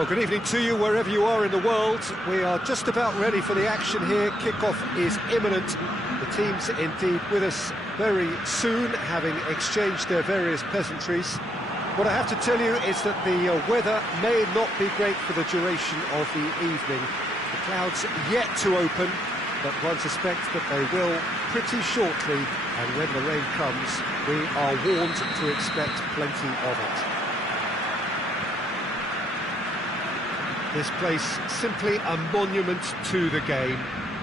Well, good evening to you wherever you are in the world. We are just about ready for the action here. Kickoff is imminent. The teams indeed with us very soon, having exchanged their various pleasantries. What I have to tell you is that the weather may not be great for the duration of the evening. The clouds yet to open, but one suspects that they will pretty shortly, and when the rain comes, we are warned to expect plenty of it. This place simply a monument to the game.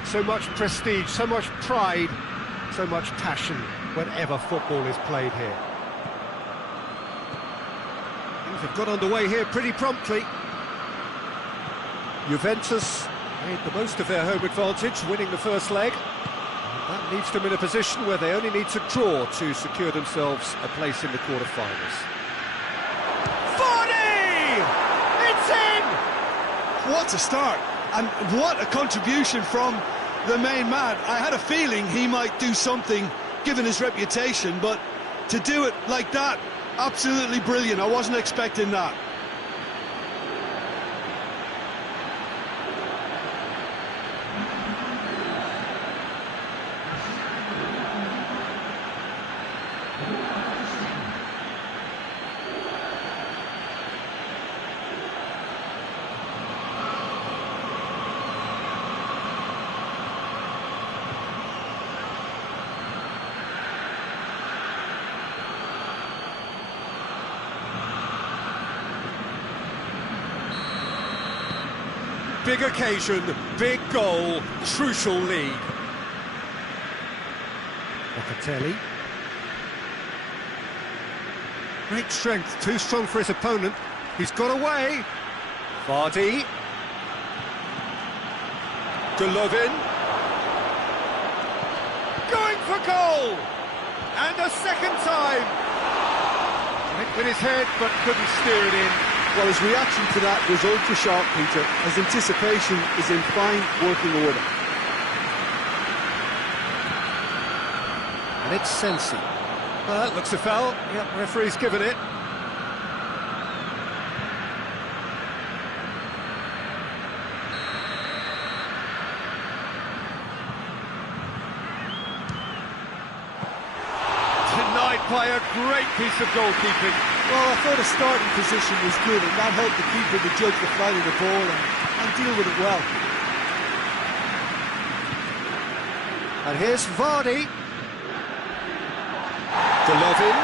So much prestige, so much pride, so much passion whenever football is played here. Things have got underway here pretty promptly. Juventus made the most of their home advantage, winning the first leg. And that leaves them in a position where they only need to draw to secure themselves a place in the quarter-finals. It's in! What a start, and what a contribution from the main man. I had a feeling he might do something, given his reputation, but to do it like that, absolutely brilliant. I wasn't expecting that. Big occasion, big goal, crucial lead. Locatelli. Great strength, too strong for his opponent. He's got away. Vardy. Golovin. Going for goal! And a second time! Went with his head, but couldn't steer it in. Well, his reaction to that was ultra-sharp, Peter. His anticipation is in fine working order. And it's Sensi. Well, that looks a foul. Yep, referee's given it. Denied by a great piece of goalkeeping. Well, I thought his starting position was good, and that helped the keeper to judge the flight of the ball and deal with it well. And here's Vardy. Golovin.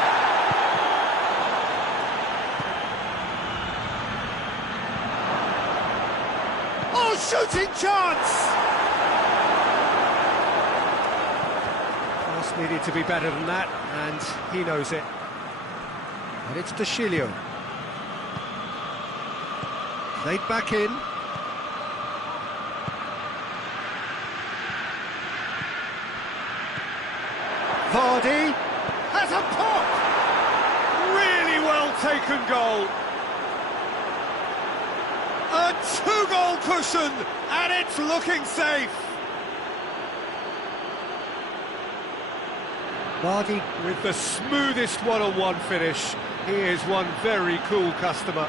Oh, shooting chance! Pass needed to be better than that, and he knows it. And it's Chilio. Played back in. Vardy has a pop! Really well taken goal. A two-goal cushion, and it's looking safe. Vardy with the smoothest one-on-one finish. He is one very cool customer.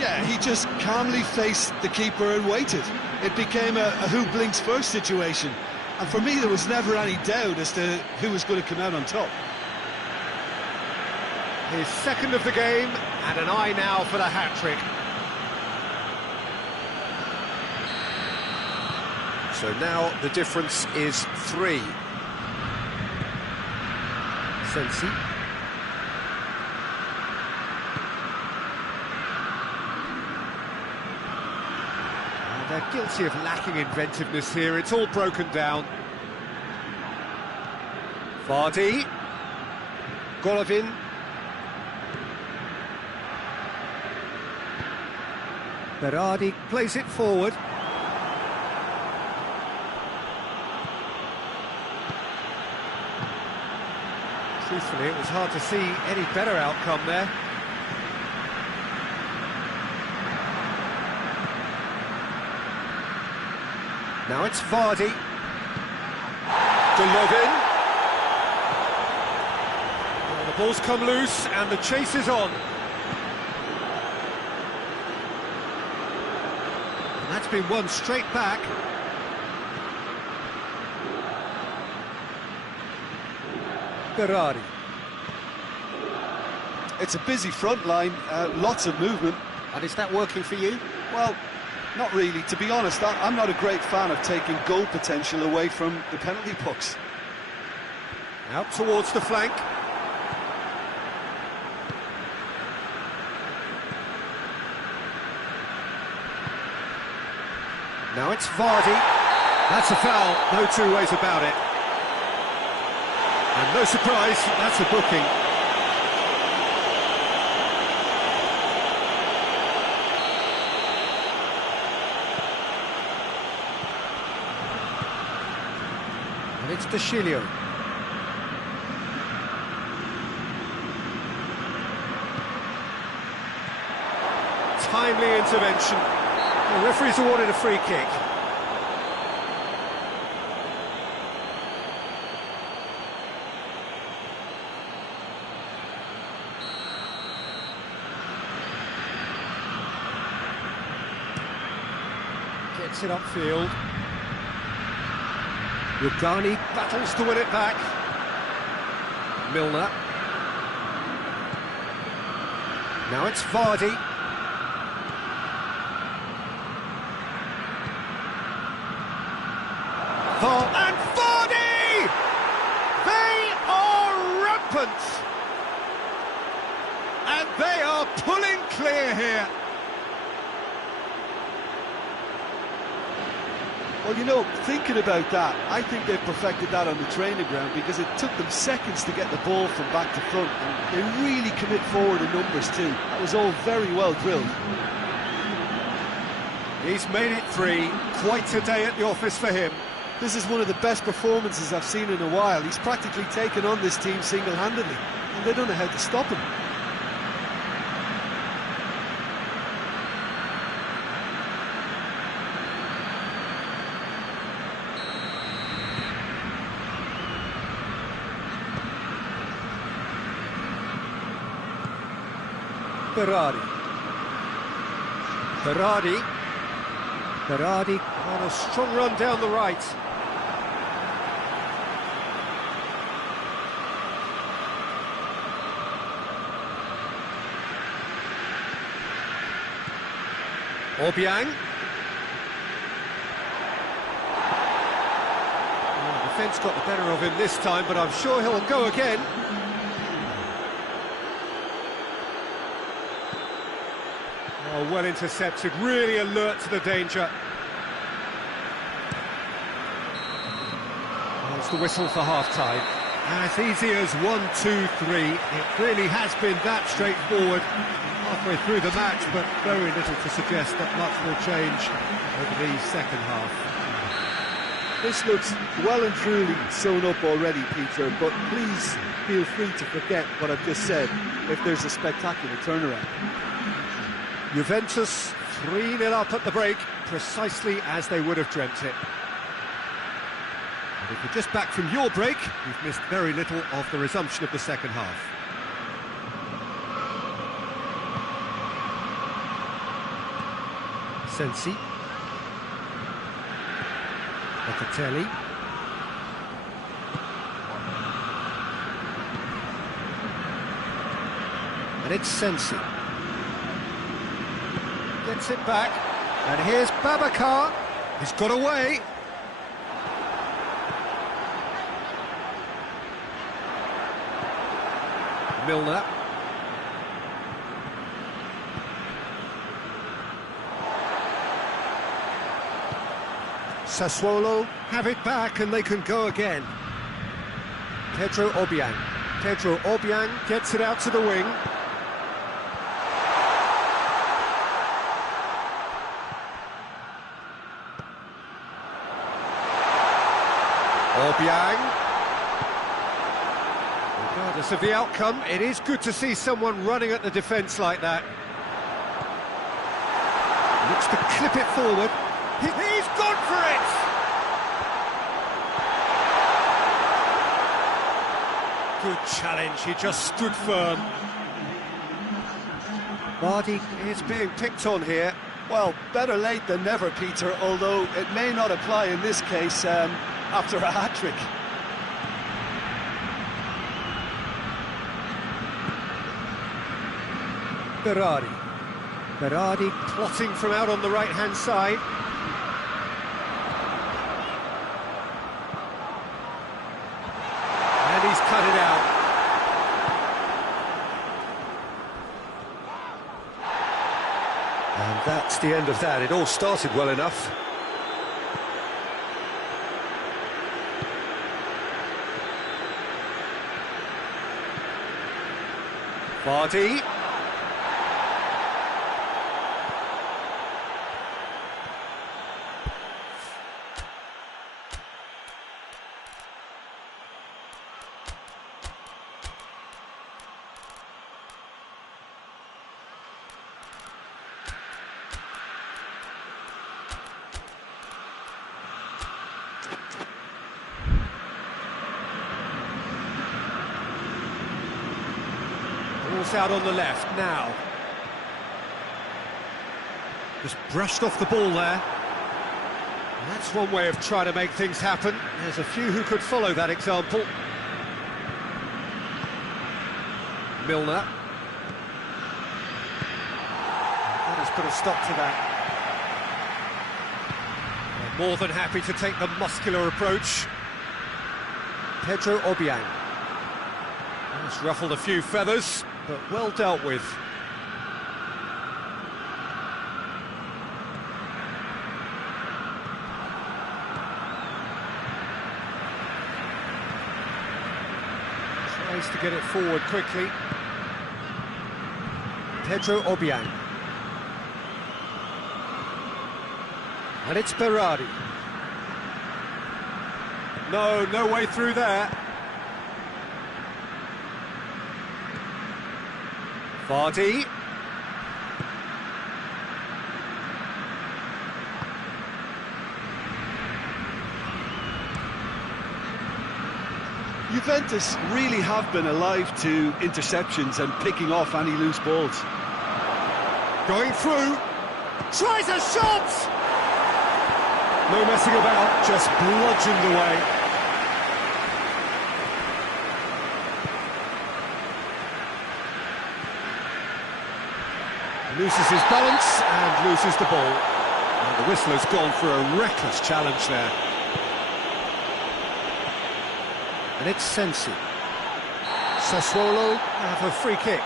Yeah, he just calmly faced the keeper and waited. It became a who blinks first situation. And for me, there was never any doubt as to who was going to come out on top. His second of the game, and an eye now for the hat-trick. So now the difference is 3. Sensi. They're guilty of lacking inventiveness here. It's all broken down. Vardy. Golovin. Berardi plays it forward. Truthfully, it was hard to see any better outcome there. Now it's Vardy. Golovin. Well, the ball's come loose and the chase is on. That's been won straight back. Berardi. It's a busy front line, lots of movement. And is that working for you? Well, not really. To be honest, I'm not a great fan of taking goal potential away from the penalty box. Out towards the flank. Now it's Vardy. That's a foul, no two ways about it. And no surprise, that's a booking. And it's Deshilio. Timely intervention. The referee's awarded a free kick. Gets it upfield. Rugani battles to win it back. Milner. Now it's Vardy. And Vardy! They are rampant! And they are pulling clear here. Well, you know, thinking about that, I think they've perfected that on the training ground because it took them seconds to get the ball from back to front, and they really commit forward in numbers too. That was all very well drilled. He's made it 3. Quite a day at the office for him. This is one of the best performances I've seen in a while. He's practically taken on this team single-handedly, and they don't know how to stop him. Berardi on a strong run down the right. Obiang. Well, the defence got the better of him this time, but I'm sure he'll go again. Oh, well intercepted, really alert to the danger. Oh, it's the whistle for half-time. As easy as 1, 2, 3. It really has been that straightforward halfway through the match, but very little to suggest that much will change over the second half. This looks well and truly sewn up already, Peter, but please feel free to forget what I've just said if there's a spectacular turnaround. Juventus 3-0 up at the break, precisely as they would have dreamt it. And if you're just back from your break, you've missed very little of the resumption of the second half. Sensi. Locatelli. And it's Sensi. Gets it back, and here's Babacar. He's got away. Milner. Sassuolo have it back, and they can go again. Pedro Obiang. Pedro Obiang gets it out to the wing. Obiang. Regardless of the outcome, it is good to see someone running at the defence like that. Looks to clip it forward. He's gone for it! Good challenge, he just stood firm. Vardy is being picked on here. Well, better late than never, Peter, although it may not apply in this case after a hat-trick. Berardi plotting from out on the right-hand side. And he's cut it out. And that's the end of that. It all started well enough. Vardy. Ball's out on the left now. Just brushed off the ball there. And that's one way of trying to make things happen. There's a few who could follow that example. Milner. That has put a stop to that. They're more than happy to take the muscular approach. Pedro Obiang. It's ruffled a few feathers, but well dealt with. Tries to get it forward quickly. Pedro Obiang. And it's Berardi. No way through there. Vardy. Juventus really have been alive to interceptions and picking off any loose balls. Going through. Tries a shot! No messing about, just bludgeoned away. Loses his balance and loses the ball. And the whistler's gone for a reckless challenge there. And it's Sensi. Sassuolo have a free kick.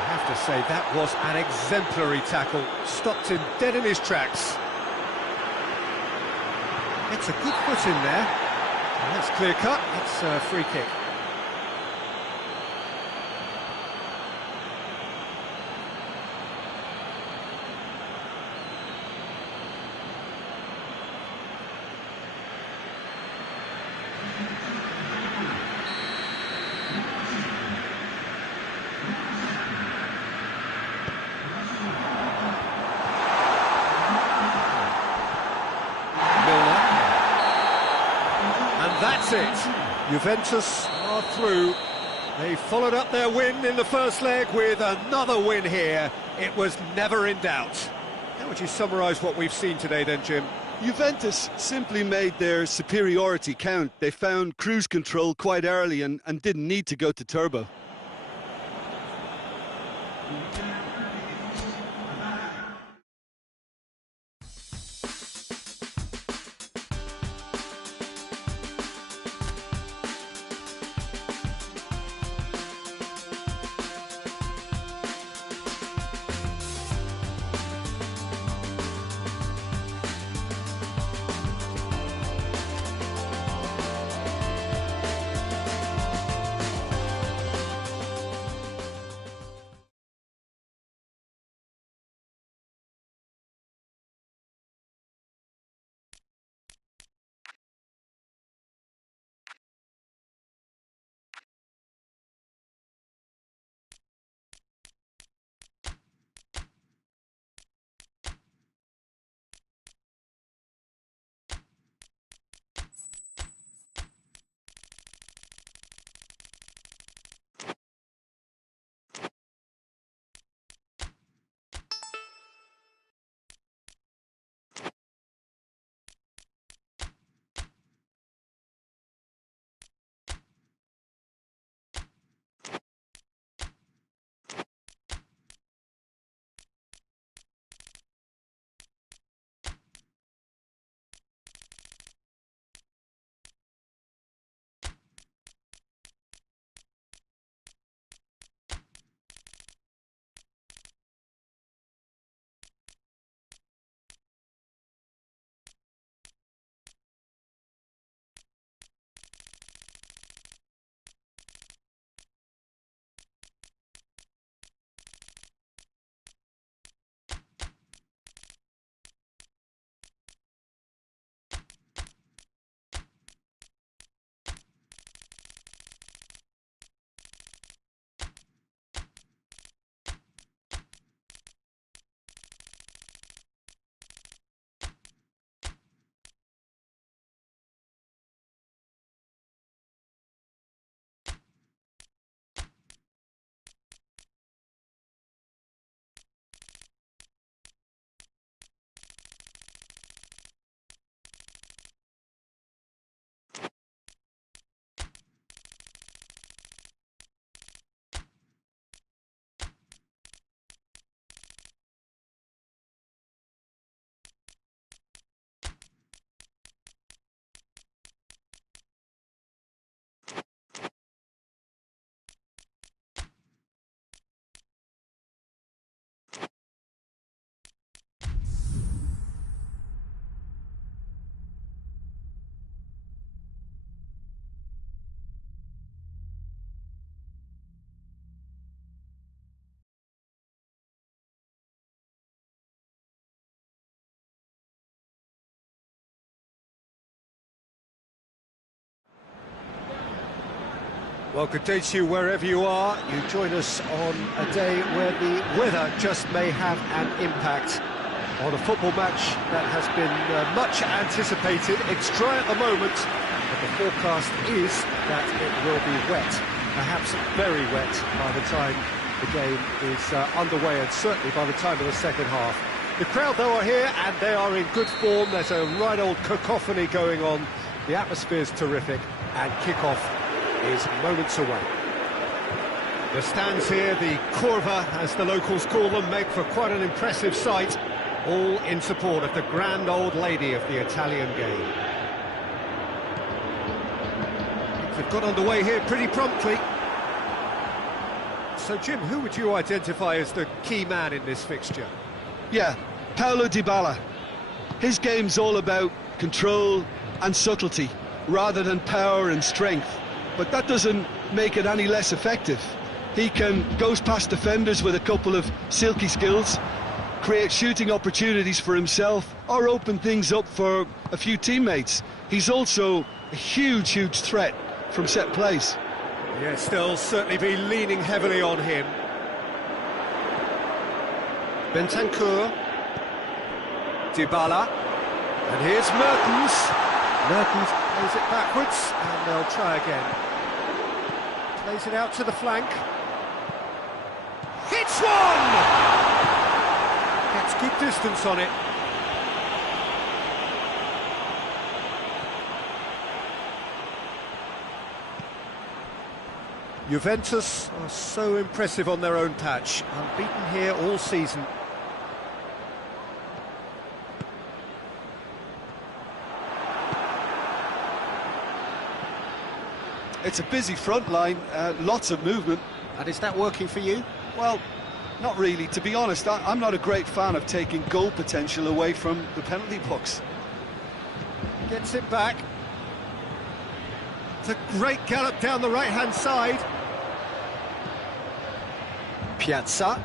I have to say, that was an exemplary tackle. Stopped him dead in his tracks. It's a good foot in there. And that's clear cut, it's a free kick. That's it. Juventus are through. They followed up their win in the first leg with another win here. It was never in doubt. How would you summarise what we've seen today then, Jim? Juventus simply made their superiority count. They found cruise control quite early and didn't need to go to turbo. Well, good day to you wherever you are. You join us on a day where the weather just may have an impact on a football match that has been much anticipated. It's dry at the moment, but the forecast is that it will be wet, perhaps very wet by the time the game is underway, and certainly by the time of the second half. The crowd, though, are here, and they are in good form. There's a right old cacophony going on. The atmosphere's terrific, and kick-off is moments away. The stands here, the curva, as the locals call them, make for quite an impressive sight, all in support of the grand old lady of the Italian game. They've got underway here pretty promptly. So, Jim, who would you identify as the key man in this fixture? Yeah, Paulo Dybala. His game's all about control and subtlety, rather than power and strength. But that doesn't make it any less effective. He goes past defenders with a couple of silky skills, create shooting opportunities for himself, or open things up for a few teammates. He's also a huge threat from set plays. Yes, they'll certainly be leaning heavily on him. Bentancur, Dybala, and here's Mertens. Mertens plays it backwards, and they'll try again. Plays it out to the flank. Hits one! Gets good distance on it. Juventus are so impressive on their own patch, unbeaten here all season. It's a busy front line, lots of movement. And is that working for you? Well, not really. To be honest, I'm not a great fan of taking goal potential away from the penalty box. Gets it back. It's a great gallop down the right-hand side. Piazza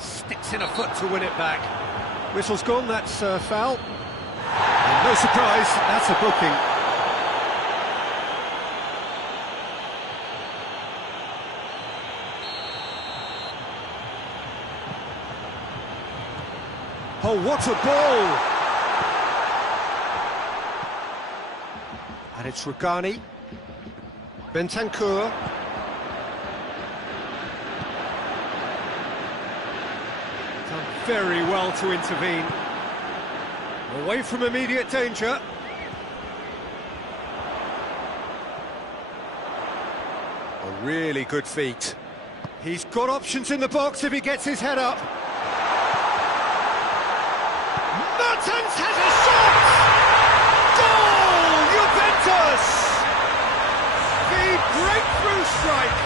sticks in a foot to win it back. Whistle's gone, that's foul. And no surprise, that's a booking. Oh, what a ball! And it's Rugani. Bentancur. Done very well to intervene. Away from immediate danger. A really good feat. He's got options in the box if he gets his head up. Mertens has a shot! Goal! Juventus! The breakthrough strike!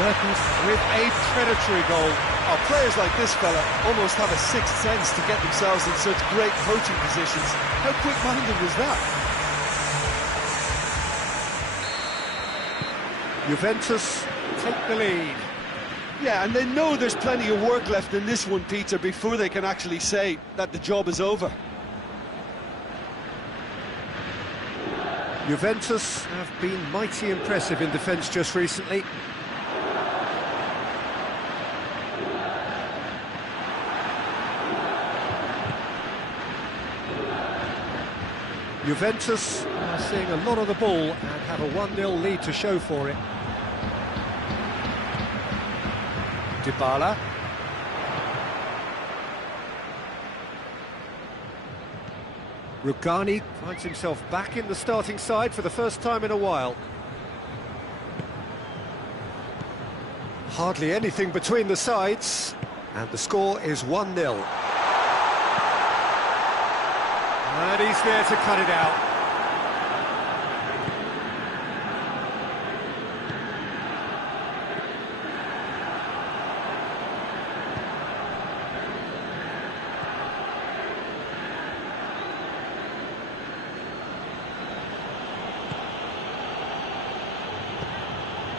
Mertens with a predatory goal. Oh, players like this fella almost have a sixth sense to get themselves in such great poaching positions. How quick-minded was that? Juventus take the lead. Yeah, and they know there's plenty of work left in this one, Peter, before they can actually say that the job is over. Juventus have been mighty impressive in defence just recently. Juventus are seeing a lot of the ball and have a 1-0 lead to show for it. Dybala. Rugani finds himself back in the starting side for the first time in a while. Hardly anything between the sides, and the score is 1-0. And he's there to cut it out.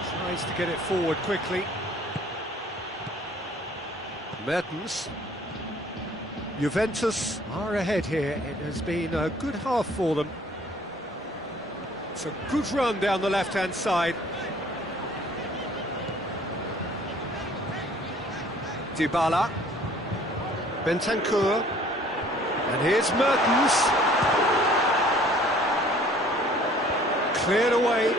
Tries to get it forward quickly. Mertens. Juventus are ahead here. It has been a good half for them. It's a good run down the left-hand side. Dybala. Bentancur. And here's Mertens. Cleared away.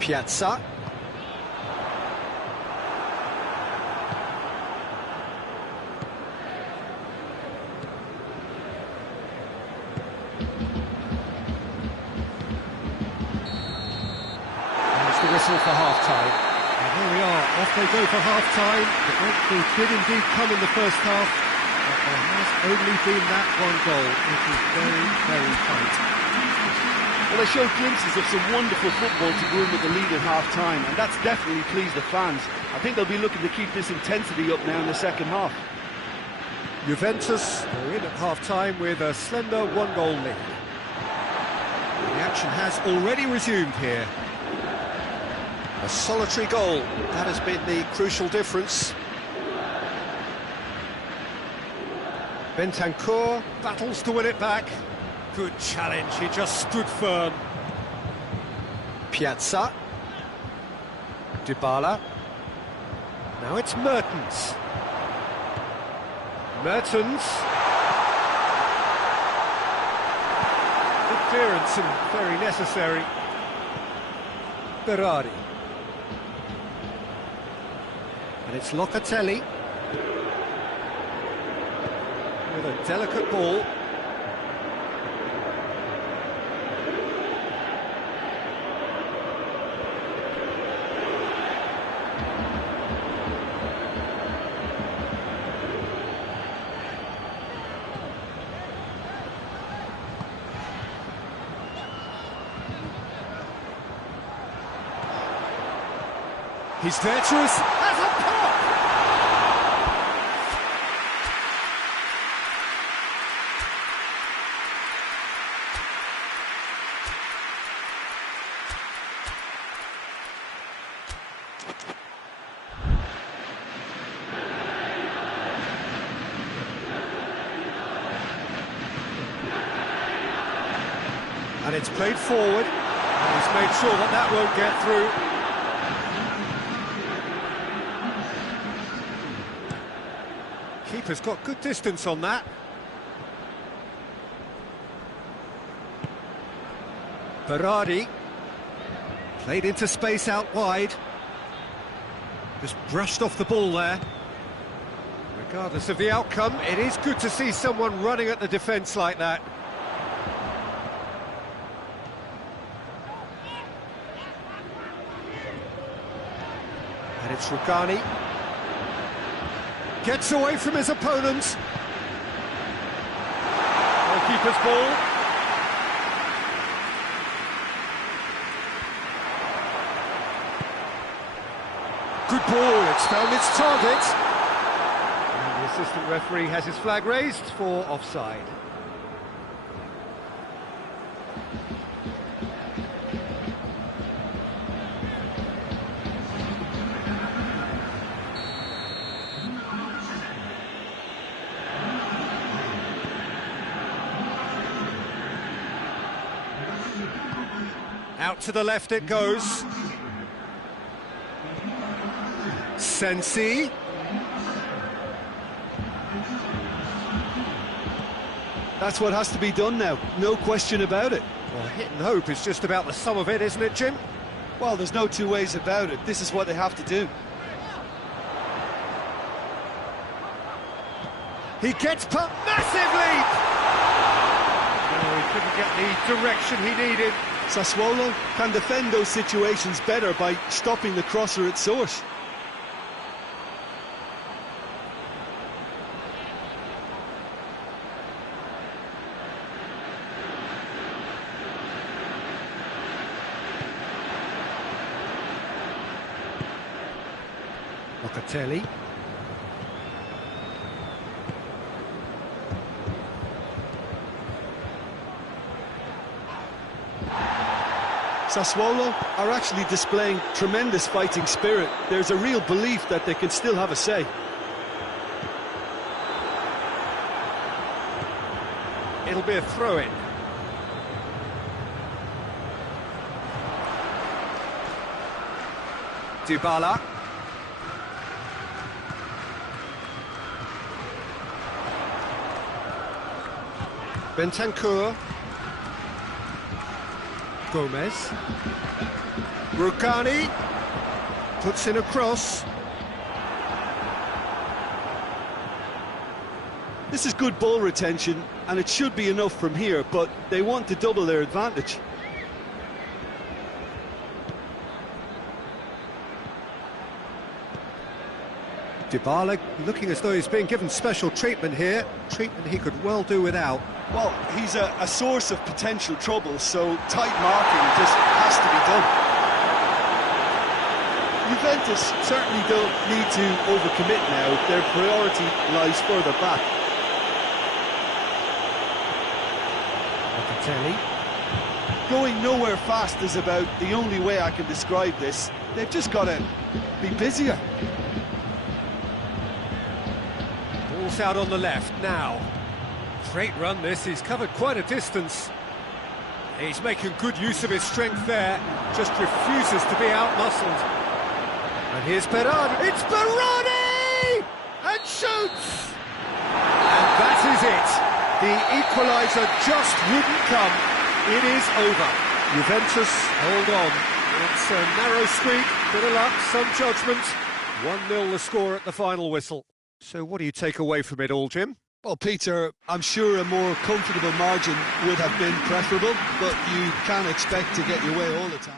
Piazza. The whistle for half-time. And here we are, off they go for half-time. The breakthrough did indeed come in the first half, but there has only been that one goal. It is very, very tight. Well, they showed glimpses of some wonderful football to go in with the lead at half-time, and that's definitely pleased the fans. I think they'll be looking to keep this intensity up now in the second half. Juventus are in at half-time with a slender one-goal lead. The action has already resumed here. A solitary goal, that has been the crucial difference. Bentancur battles to win it back. Good challenge, he just stood firm. Piazza. Dybala. Now it's Mertens. Mertens. Good clearance and very necessary. Berardi. And it's Locatelli with a delicate ball. He's virtuous. Has a pop! And it's played forward. And he's made sure that that won't get through. Keeper's got good distance on that. Berardi. Played into space out wide. Just brushed off the ball there. Regardless of the outcome, it is good to see someone running at the defence like that. And it's Rugani. Gets away from his opponent. Goalkeeper's ball. Good ball, it's found its target. And the assistant referee has his flag raised for offside. Out to the left it goes. Sensi. That's what has to be done now, no question about it. Well, hit and hope is just about the sum of it, isn't it, Jim? Well, there's no two ways about it. This is what they have to do. He gets put, massive leap! Oh, he couldn't get the direction he needed. Sassuolo can defend those situations better by stopping the crosser at source. Locatelli. Sassuolo are actually displaying tremendous fighting spirit. There's a real belief that they can still have a say. It'll be a throw-in. Dybala. Bentancur. Gomez. Rukani puts in a cross. This is good ball retention, and it should be enough from here, but they want to double their advantage. Dybala looking as though he's being given special treatment here, treatment he could well do without. Well, he's a source of potential trouble, so tight marking just has to be done. Juventus certainly don't need to overcommit now. Their priority lies further back. Locatelli. Going nowhere fast is about the only way I can describe this. They've just got to be busier. Ball's out on the left now. Great run this, he's covered quite a distance. He's making good use of his strength there, just refuses to be out-muscled. And here's Berardi, it's Berardi! And shoots! And that is it. The equaliser just wouldn't come. It is over. Juventus hold on. It's a narrow squeak, bit of luck, some judgment. 1-0 the score at the final whistle. So what do you take away from it all, Jim? Well, Peter, I'm sure a more comfortable margin would have been preferable, but you can't expect to get your way all the time.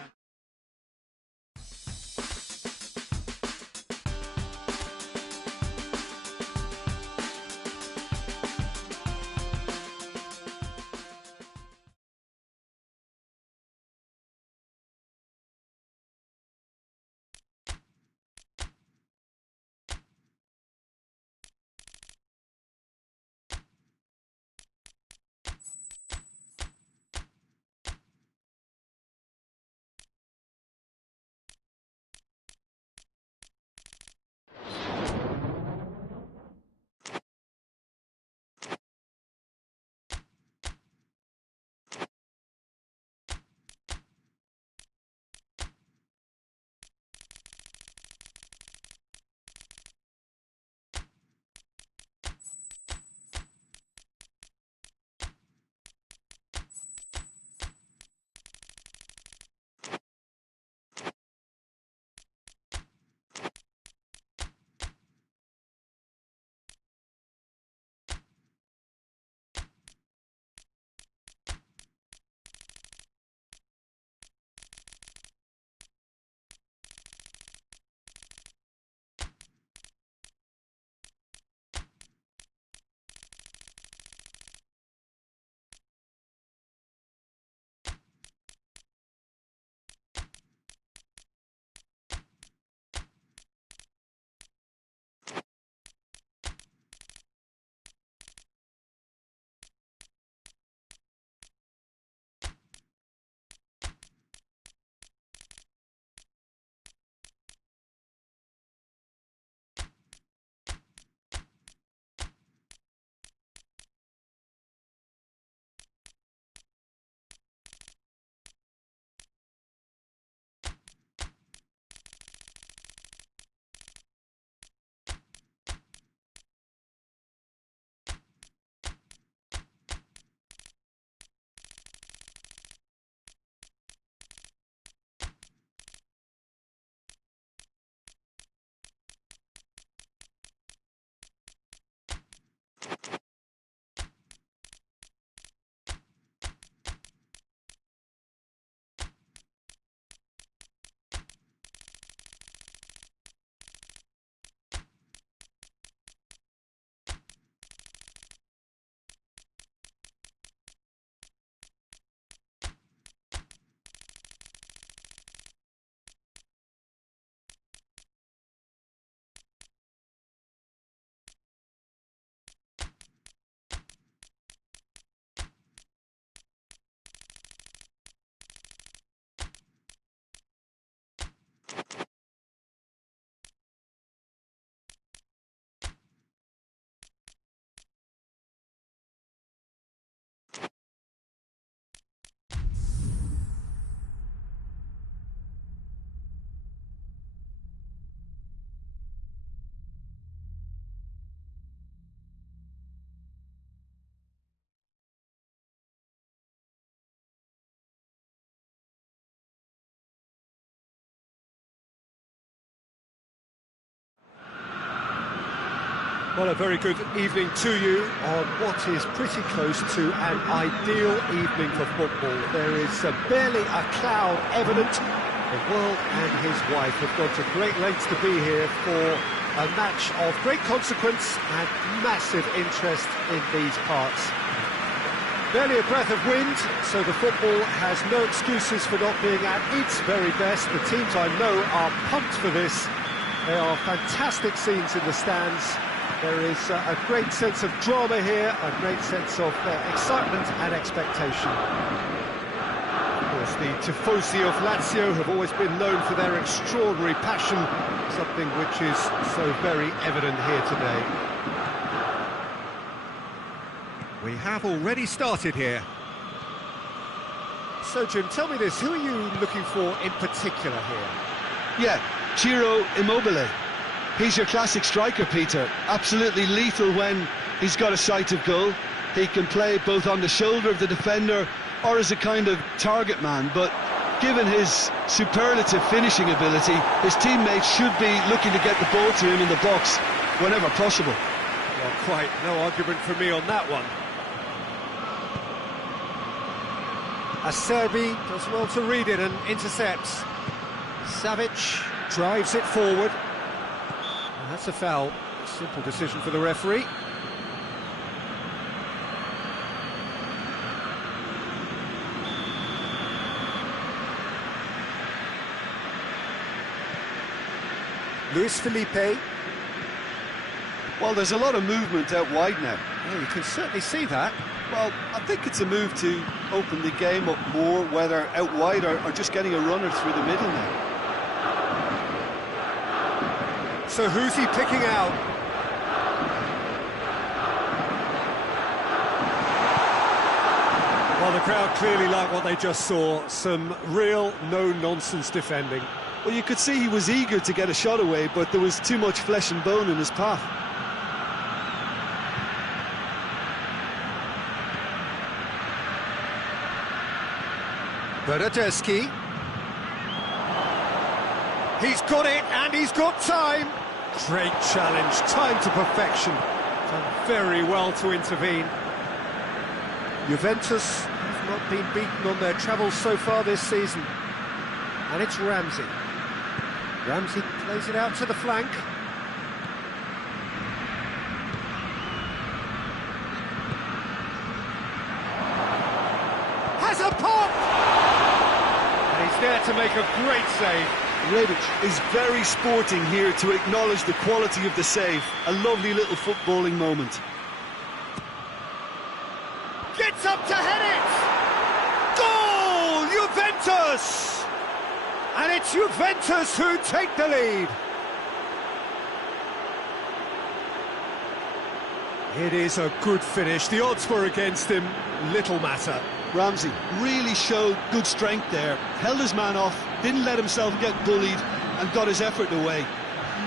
Well, a very good evening to you on what is pretty close to an ideal evening for football. There is barely a cloud evident. The world and his wife have gone to great lengths to be here for a match of great consequence and massive interest in these parts. Barely a breath of wind, so the football has no excuses for not being at its very best. The teams I know are pumped for this. They are fantastic scenes in the stands. There is a great sense of drama here, a great sense of excitement and expectation. Of course, the tifosi of Lazio have always been known for their extraordinary passion, something which is so very evident here today. We have already started here. So, Jim, tell me this, who are you looking for in particular here? Yeah, Ciro Immobile. He's your classic striker, Peter. Absolutely lethal when he's got a sight of goal. He can play both on the shoulder of the defender or as a kind of target man, but given his superlative finishing ability, his teammates should be looking to get the ball to him in the box whenever possible. Well, quite no argument for me on that one. Acerbi does well to read it and intercepts. Savic drives it forward. That's a foul. Simple decision for the referee. Luis Felipe. Well, there's a lot of movement out wide now. Yeah, you can certainly see that. Well, I think it's a move to open the game up more, whether out wide or just getting a runner through the middle now. So who's he picking out? Well, the crowd clearly like what they just saw. Some real no-nonsense defending. Well, you could see he was eager to get a shot away, but there was too much flesh and bone in his path. Bernardeschi. He's got it, and he's got time. Great challenge, time to perfection. Done very well to intervene. Juventus have not been beaten on their travels so far this season. And it's Ramsey. Ramsey plays it out to the flank. Has a pop! And he's there to make a great save. Rebic is very sporting here to acknowledge the quality of the save. A lovely little footballing moment. Gets up to head it! Goal! Juventus! And it's Juventus who take the lead. It is a good finish. The odds were against him. Little matter. Ramsey really showed good strength there. Held his man off, didn't let himself get bullied, and got his effort away.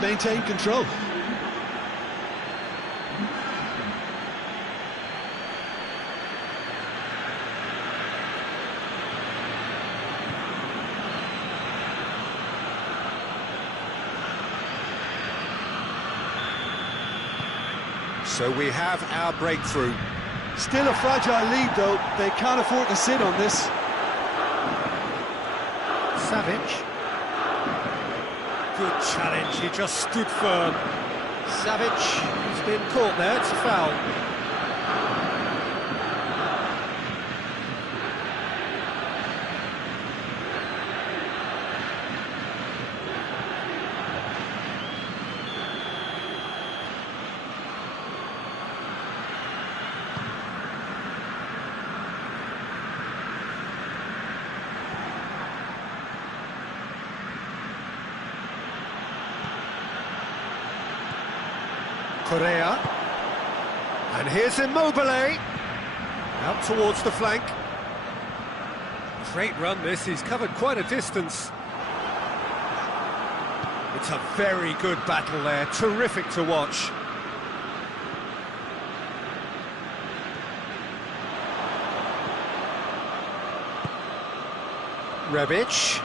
Maintained control. So we have our breakthrough. Still a fragile lead, though. They can't afford to sit on this. Savic. Good challenge, he just stood firm. Savic has been caught there, it's a foul. Correa, and here's Immobile, out towards the flank. Great run this, he's covered quite a distance. It's a very good battle there, terrific to watch. Rebic.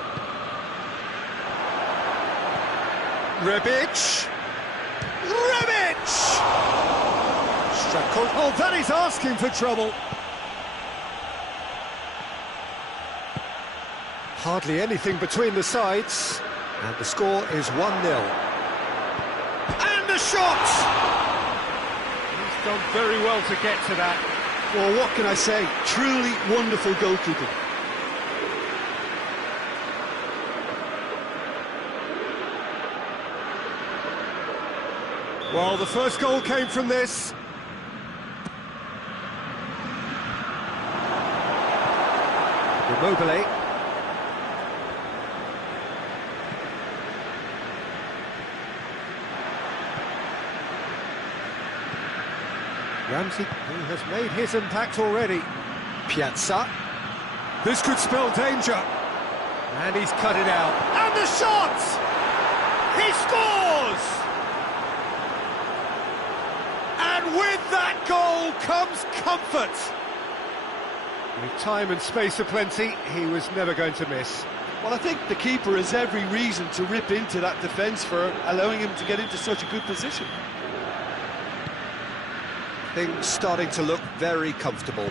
Rebic! Rebic! Oh, that is asking for trouble. Hardly anything between the sides, and the score is 1-0. And the shot! He's done very well to get to that. Well, what can I say? Truly wonderful goalkeeping. Well, the first goal came from this. Immobile. Ramsey, who has made his impact already. Piazza. This could spell danger. And he's cut it out. And the shot! He scores! And with that goal comes comfort. With time and space aplenty, he was never going to miss. Well, I think the keeper has every reason to rip into that defence for allowing him to get into such a good position. Things starting to look very comfortable.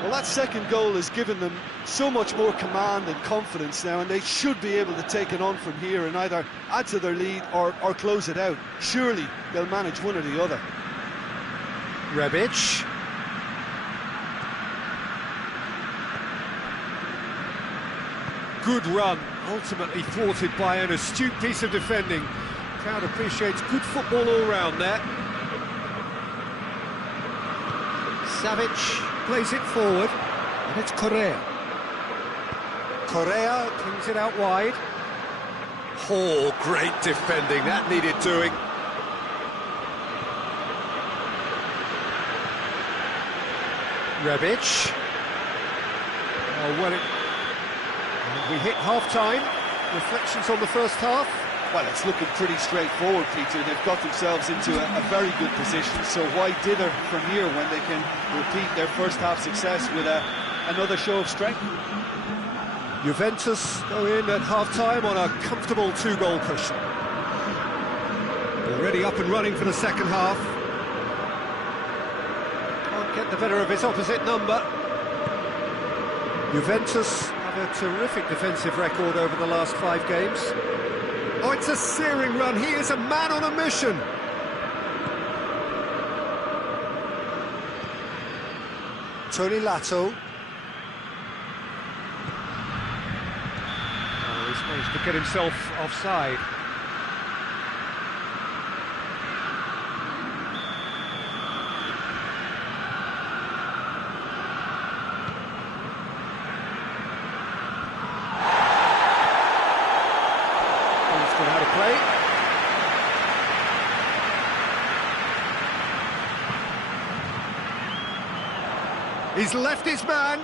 Well, that second goal has given them so much more command and confidence now, and they should be able to take it on from here and either add to their lead or close it out. Surely they'll manage one or the other. Rebic. Good run, ultimately thwarted by an astute piece of defending. Crowd appreciates good football all round there. Savic plays it forward, and it's Correa. Correa cleans it out wide. Oh, great defending, that needed doing. Rebic. Oh, well, and we hit half-time. Reflections on the first half. Well, it's looking pretty straightforward, Peter. They've got themselves into a very good position, so why dither from here when they can repeat their first half success with another show of strength? Juventus go in at half-time on a comfortable 2-goal cushion. Already up and running for the second half. Can't get the better of his opposite number. Juventus have a terrific defensive record over the last 5 games. Oh, it's a searing run. He is a man on a mission. Tony Lato. Oh, he's managed to get himself offside. Out of play. He's left his man.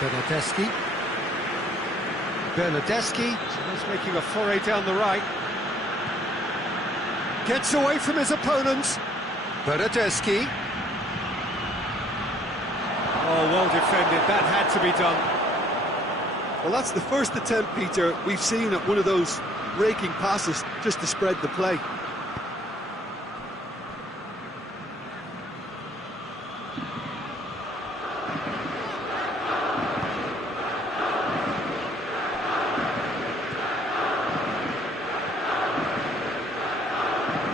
Bernardeschi. He's making a foray down the right. Gets away from his opponent. Bernardeschi. Oh, well defended. That had to be done. Well, that's the first attempt, Peter, we've seen at one of those raking passes just to spread the play.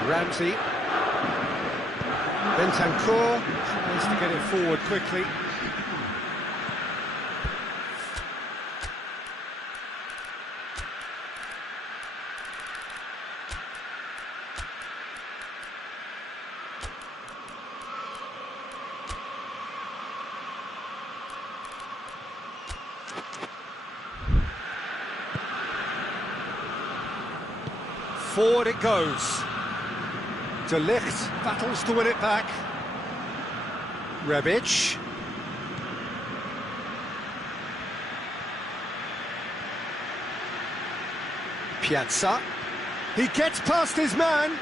Ramsey. Bentancur tries to get it forward quickly. Forward it goes. De Ligt battles to win it back. Rebic. Piazza. He gets past his man.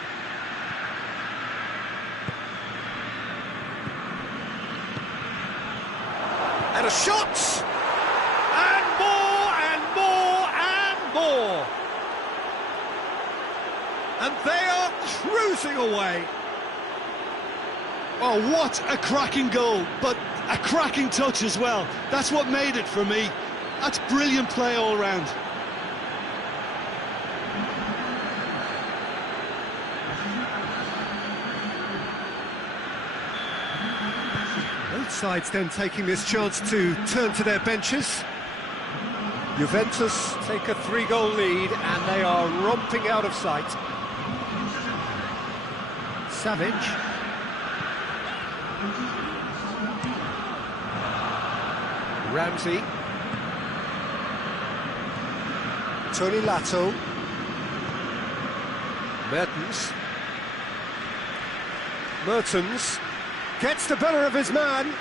And a shot! And more, and And they are cruising away. Oh, what a cracking goal, but a cracking touch as well. That's what made it for me. That's brilliant play all round. Both sides then taking this chance to turn to their benches. Juventus take a 3-goal lead and they are romping out of sight. Savic. Ramsey. Tony Lato. Mertens gets the better of his man.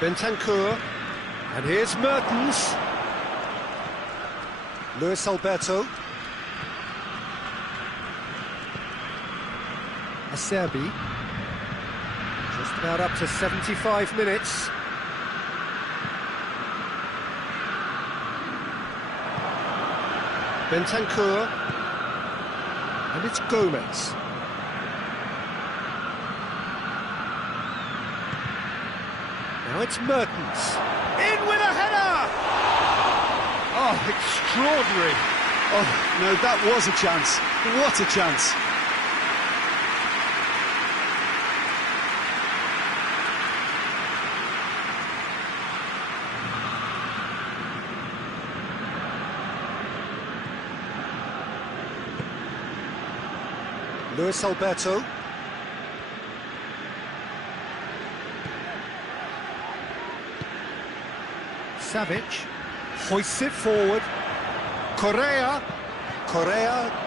Bentancur. And here's Mertens. Luis Alberto. Acerbi. Just about up to 75 minutes. Bentancur. And it's Gomez. Now it's Mertens. In with a header! Oh, extraordinary. Oh, no, that was a chance. What a chance. Luis Alberto. Savic hoists it forward. Correa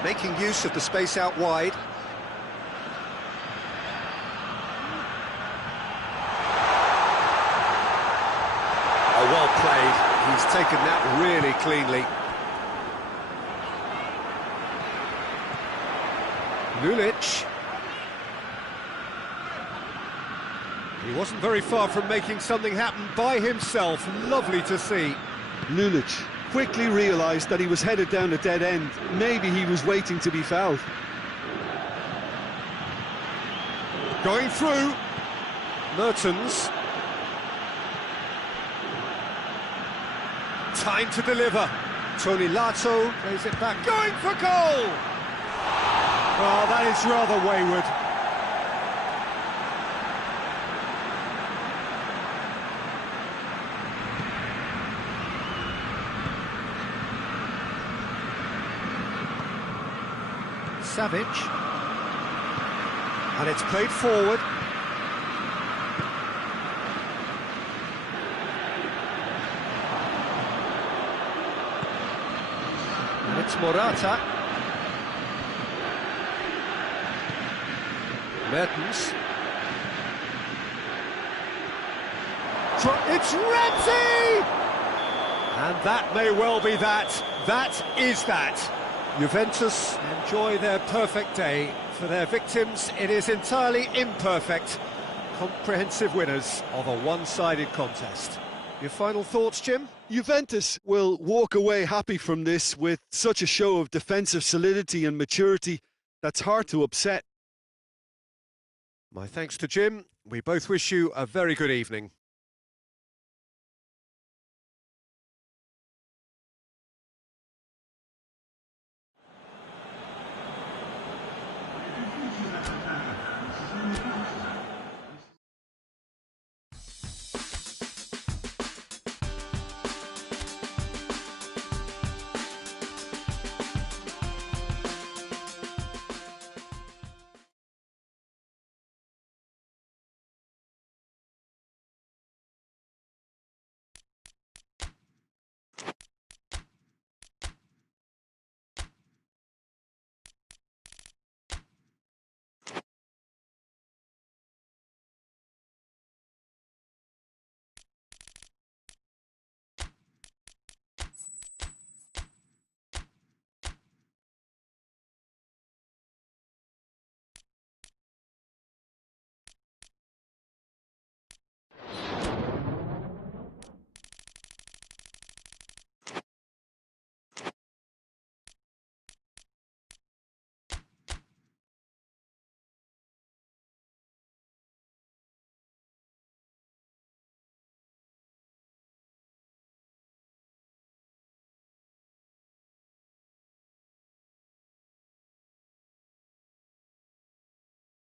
making use of the space out wide. Oh, well played. He's taken that really cleanly. Lulic. He wasn't very far from making something happen by himself. Lovely to see. Lulic quickly realised that he was headed down a dead end. Maybe he was waiting to be fouled. Going through. Mertens. Time to deliver. Tony Lato plays it back. Going for goal! Oh, that is rather wayward. Savic. And it's played forward. And it's Morata. Mertens. It's Ramsey! And that may well be that. That is that. Juventus enjoy their perfect day. For their victims, it is entirely imperfect. Comprehensive winners of a one-sided contest. Your final thoughts, Jim? Juventus will walk away happy from this with such a show of defensive solidity and maturity that's hard to upset. My thanks to Jim. We both wish you a very good evening.